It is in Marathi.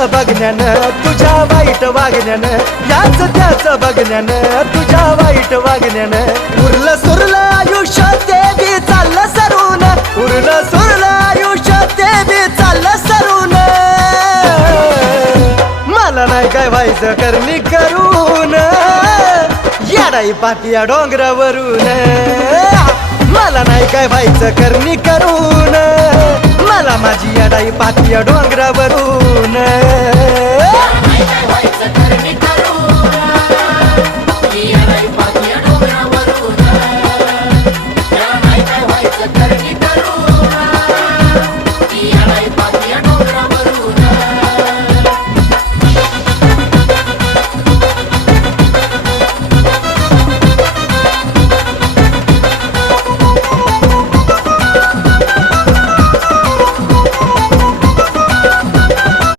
त्याचं बघण्यानं तुझ्या वाईट वागण्यानं याच त्याचं बघण्यानं तुझ्या वाईट वागण्यानं उरलं सुरलं आयुष्य ते बी चाललं सरून उरलं सुरलं आयुष्य ते बी चाललं सरून मला नाही काय व्हायचं करणी करून याडाई पाटिया डोंगरावरून मला नाही काय व्हायचं करणी करून मला माझी याडाई पाटिया डोंगरावरून